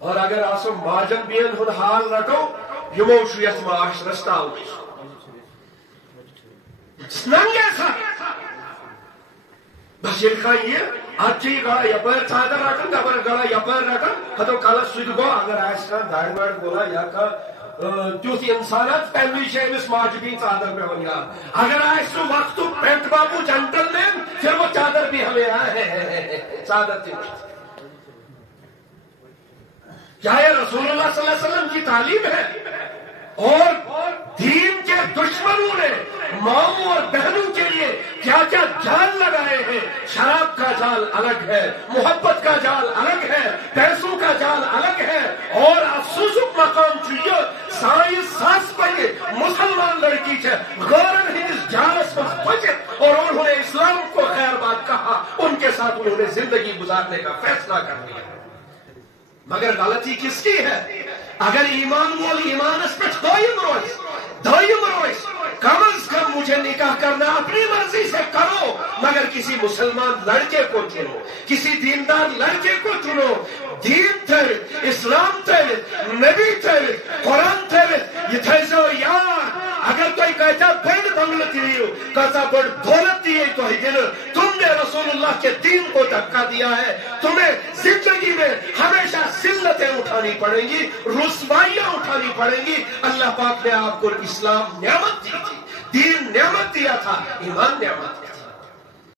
اور اگر آسو ماجن بین ہن حال رٹو یمو چھ یتھ معاشرس تعلق ننگے سا بس یہ کھا یہ اچھی گڑا یپر چادر رکھن دبر گڑا یپر رکھن ہتو کل سید گو اگر آس کا داڑ واڑ بولا یا کا تیوت انسانات تمی اس ماجبین چادر پہ ہوں گا اگر آس سو وقت پینٹ بابو جنٹل مین پھر وہ چادر بھی ہمیں آئے چادر تھی کیا یہ رسول اللہ صلی اللہ علیہ وسلم کی تعلیم ہے اور دین کے دشمنوں نے ماؤں اور بہنوں کے لیے کیا کیا جال لگائے ہیں شراب کا جال الگ ہے محبت کا جال الگ ہے پیسوں کا جال الگ ہے اور افسوس مقام چاہیے سائنس ساس پہ مسلمان لڑکی ہے غورن ہندس جالس میں بچے اور انہوں نے اسلام کو خیر بات کہا ان کے ساتھ انہوں نے زندگی گزارنے کا فیصلہ کر لیا مگر غلطی کس کی ہے اگر ایمان وول ایمان اس پہ دائم روز کم از کم مجھے نکاح کرنا اپنی مرضی سے کرو مگر کسی مسلمان لڑکے کو چنو کسی دیندار لڑکے کو چنو دین تھے اسلام تھے نبی تھے قرآن تھے یہ تھے یار اگر کوئی کہتا بڑ بنگلہ دیو کہتا بڑ دولت دیے تو ہی دل تم نے رسول اللہ کے دین کو دھکا دیا ہے تمہیں زندگی میں ہمیشہ ذلتیں اٹھانی پڑیں گی رسوائیاں اٹھانی پڑیں گی اللہ پاک نے آپ کو اسلام نعمت دی تھی دین نعمت دیا تھا ایمان نعمت